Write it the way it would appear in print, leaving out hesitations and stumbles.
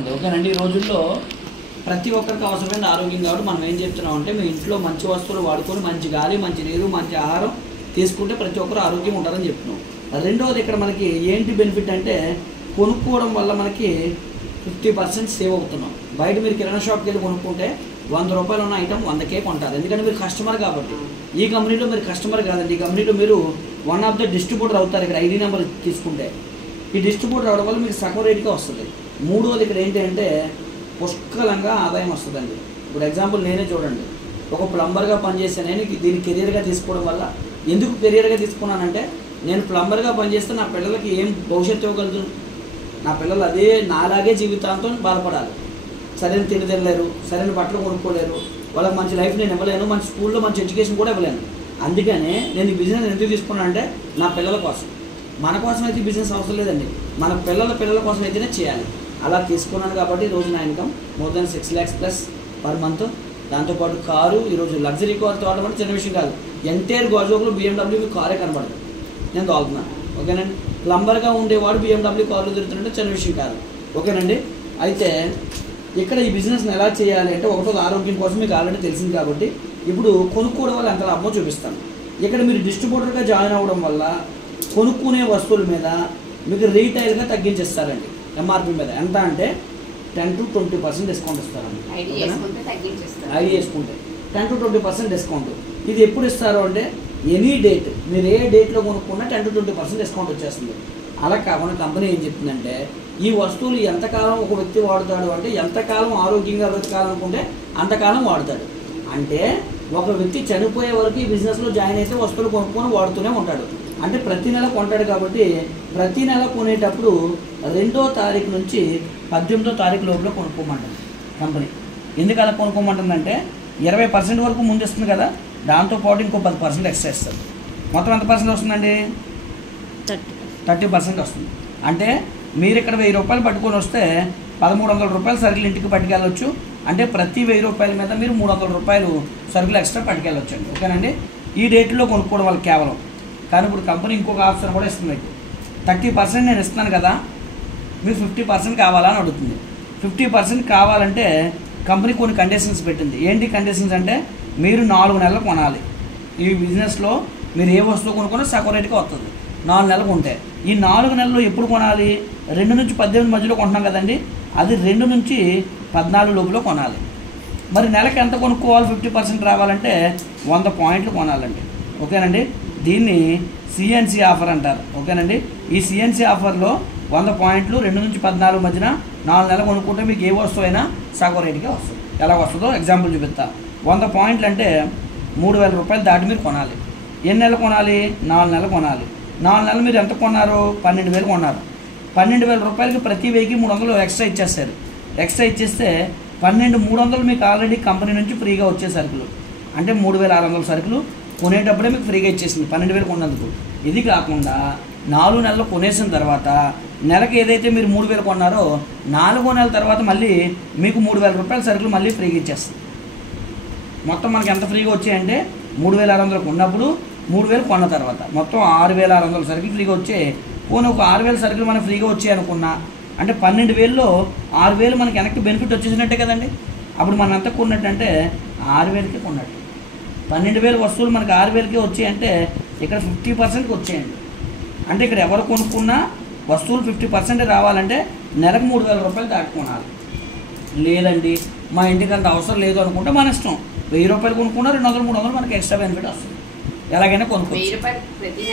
చెప్పండి. ఓకేనండి. ఈ రోజుల్లో ప్రతి ఒక్కరికి అవసరమైన ఆరోగ్యం కాబట్టి మనం ఏం చెప్తున్నాం అంటే మీ ఇంట్లో మంచి వస్తువులు వాడుకొని మంచి గాలి, మంచి నీరు, మంచి ఆహారం తీసుకుంటే ప్రతి ఒక్కరు ఆరోగ్యం ఉంటారని చెప్తున్నాం. రెండవది ఇక్కడ మనకి ఏంటి బెనిఫిట్ అంటే కొనుక్కోవడం వల్ల మనకి 50% సేవ్ అవుతున్నాం. బయట మీరు కిరాణా షాప్కి వెళ్ళి కొనుక్కుంటే 100 రూపాయలు ఉన్న ఐటమ్ 100కే కొంటారు. ఎందుకంటే మీరు కస్టమర్ కాబట్టి. ఈ కంపెనీలో మీరు కస్టమర్ కాదండి. ఈ కంపెనీలో మీరు వన్ ఆఫ్ ద డిస్ట్రిబ్యూటర్ అవుతారు. ఇక్కడ ఐడి నెంబర్ తీసుకుంటే ఈ డిస్ట్రిబ్యూటర్ అవడం వల్ల మీకు సగం రేటుగా వస్తుంది. మూడోది ఇక్కడ ఏంటంటే పుష్కలంగా ఆదాయం వస్తుందండి. ఇప్పుడు ఎగ్జాంపుల్ నేనే చూడండి, ఒక ప్లంబర్గా పనిచేస్తే నేను దీన్ని కెరియర్గా తీసుకోవడం వల్ల ఎందుకు కెరియర్గా తీసుకున్నానంటే నేను ప్లంబర్గా పనిచేస్తే నా పిల్లలకి ఏం భవిష్యత్తు ఇవ్వగలుగుతుంది. నా పిల్లలు అదే నాలాగే జీవితాంతం బాధపడాలి. సరైన తిండి తినలేరు, సరైన బట్టలు కొనుక్కోలేరు, వాళ్ళకి మంచి లైఫ్ నేను ఇవ్వలేను, మంచి స్కూల్లో మంచి ఎడ్యుకేషన్ కూడా ఇవ్వలేను. అందుకనే నేను ఈ బిజినెస్ ఎందుకు తీసుకున్నాను అంటే నా పిల్లల కోసం. మన కోసం అయితే ఈ బిజినెస్ అవసరం లేదండి, మన పిల్లల కోసం అయితేనే చేయాలి. అలా తీసుకున్నాను కాబట్టి ఈరోజు నా income more than 6 lakhs plus per month. దాంతోపాటు కారు, ఈరోజు లగ్జరీ కార్ తోడడం అంటే చిన్న విషయం కాదు. ఎంటైర్ గోజోకులో BMW మీకు కారే కనబడదు, నేను తోలుతున్నాను. ఓకేనండి. ప్లంబర్గా ఉండేవాడు BMW కార్లు తిరుగుతుంటే చిన్న విషయం కాదు. ఓకేనండి. అయితే ఇక్కడ ఈ బిజినెస్ని ఎలా చేయాలి అంటే ఒకటో ఆరోగ్యం కోసం మీకు ఆల్రెడీ తెలిసింది కాబట్టి ఇప్పుడు కొనుక్కోవడం వల్ల ఎంత లాభమో చూపిస్తాను. ఇక్కడ మీరు డిస్ట్రిబ్యూటర్గా జాయిన్ అవ్వడం వల్ల కొనుక్కునే వస్తువుల మీద మీకు రీటైల్గా తగ్గించేస్తారండి. ఎంఆర్పి మీద ఎంత అంటే 10 to 20% డిస్కౌంట్ ఇస్తారండి. ఐడి వేసుకుంటే 10 to 20% డిస్కౌంట్. ఇది ఎప్పుడు ఇస్తారు అంటే ఎనీ డేట్, మీరు ఏ డేట్లో కొనుక్కున్నా 10 to 20% డిస్కౌంట్ వచ్చేస్తుంది. అలా కాకుండా కంపెనీ ఏం చెప్తుందంటే ఈ వస్తువులు ఎంతకాలం ఒక వ్యక్తి వాడుతాడు అంటే ఎంతకాలం ఆరోగ్యంగా బ్రతకాలనుకుంటే అంతకాలం వాడుతాడు. అంటే ఒక వ్యక్తి చనిపోయే వరకు ఈ బిజినెస్లో జాయిన్ అయితే వస్తువులు కొనుక్కొని వాడుతూనే ఉంటాడు. అంటే ప్రతి నెల కొంటాడు కాబట్టి ప్రతి నెల కొనేటప్పుడు 2వ తారీఖు నుంచి 18వ తారీఖు లోపల కొనుక్కోమంటుంది కంపెనీ. ఎందుకు అలా కొనుక్కోమంటుందంటే 20% వరకు ముందు ఇస్తుంది కదా, దాంతోపాటు ఇంకో 10% ఎక్స్ట్రా ఇస్తుంది. మొత్తం ఎంత పర్సెంట్ వస్తుందండి? 30% వస్తుంది. అంటే మీరు ఇక్కడ 1000 రూపాయలు పట్టుకొని వస్తే 1300 రూపాయలు సరుకులు ఇంటికి పట్టుకెళ్ళవచ్చు. అంటే ప్రతి 1000 రూపాయల మీద మీరు 300 రూపాయలు సరుకులు ఎక్స్ట్రా పట్టుకెళ్ళవచ్చు అండి. ఓకేనండి. ఈ రేట్లో కొనుక్కోవడం వల్ల కేవలం. కానీ ఇప్పుడు కంపెనీ ఇంకొక ఆప్షన్ కూడా ఇస్తుంది. 30% నేను ఇస్తున్నాను కదా, మీకు 50% కావాలని అడుగుతుంది. 50% కావాలంటే కంపెనీ కొన్ని కండిషన్స్ పెట్టింది. ఏంటి కండిషన్స్ అంటే మీరు 4 నెలలు కొనాలి. ఈ బిజినెస్లో మీరు ఏ వస్తువు కొనుక్కొని సగం రేటుగా వస్తుంది. 4 నెలలు ఉంటే ఈ 4 నెలలు ఎప్పుడు కొనాలి? 2 నుంచి 18 మధ్యలో కొంటున్నాం కదండి, అది 2 నుంచి 14 లోపల కొనాలి. మరి నెలకి ఎంత కొనుక్కోవాలి? 50% రావాలంటే 100 పాయింట్లు కొనాలండి. ఓకేనండి. దీన్ని CNC ఆఫర్ అంటారు. ఓకేనండి. ఈ CNC ఆఫర్లో 100 పాయింట్లు 2 నుంచి 14 మధ్యన 4 నెలలు కొనుక్కుంటే మీకు ఏ వస్తువు అయినా సగం రేటుగా వస్తుంది. ఎలా వస్తుందో ఎగ్జాంపుల్ చూపిస్తా. 100 పాయింట్లు అంటే 3000 రూపాయలు దాటి మీరు కొనాలి. ఎన్ని నెలలు కొనాలి? 4 నెలలు కొనాలి. 4 నెలలు మీరు ఎంత కొన్నారు? 12,000 కొన్నారు. 12,000 రూపాయలకి ప్రతి 1000కి 300 ఎక్స్ట్రా ఇచ్చేస్తారు. ఎక్స్ట్రా ఇచ్చేస్తే 12,300 మీకు ఆల్రెడీ కంపెనీ నుంచి ఫ్రీగా వచ్చే సరుకులు. అంటే 3,600 సరుకులు కొనేటప్పుడే మీకు ఫ్రీగా ఇచ్చేసింది 12,000 కొన్నందుకు. ఇది కాకుండా 4 నెలలు కొనేసిన తర్వాత నెలకి ఏదైతే మీరు 3,000 కొన్నారో 4వ నెల తర్వాత మళ్ళీ మీకు 3,000 రూపాయల సరుకులు మళ్ళీ ఫ్రీగా ఇచ్చేస్తుంది. మొత్తం మనకి ఎంత ఫ్రీగా వచ్చాయంటే 3,600 కొన్నప్పుడు 3,000 కొన్న తర్వాత మొత్తం 6,600 సరుకులు ఫ్రీగా వచ్చాయి. పోనీ ఒక 6,000 సరుకులు మనకు ఫ్రీగా వచ్చాయి అనుకున్నా అంటే 12,000లో 6,000 మనకి వెనక్కి బెనిఫిట్ వచ్చేసినట్టే కదండి. అప్పుడు మనం ఎంత కొన్నట్టంటే 6,000కే కొన్నట్టు. 12,000 వస్తువులు మనకి 6,000కే వచ్చాయంటే ఇక్కడ 50%కి వచ్చాయండి. అంటే ఇక్కడ ఎవరు కొనుక్కున్నా వస్తువులు 50% రావాలంటే నెలకు 3,000 రూపాయలు దాటుకోనాలి. లేదండి మా ఇంటికి అంత అవసరం లేదు అనుకుంటే మన ఇష్టం. 1000 రూపాయలు కొనుక్కున్నా 200, 300 మనకి ఎక్స్ట్రా బెనిఫిట్ వస్తుంది. ఎలాగైనా కొనుక్కోవచ్చు.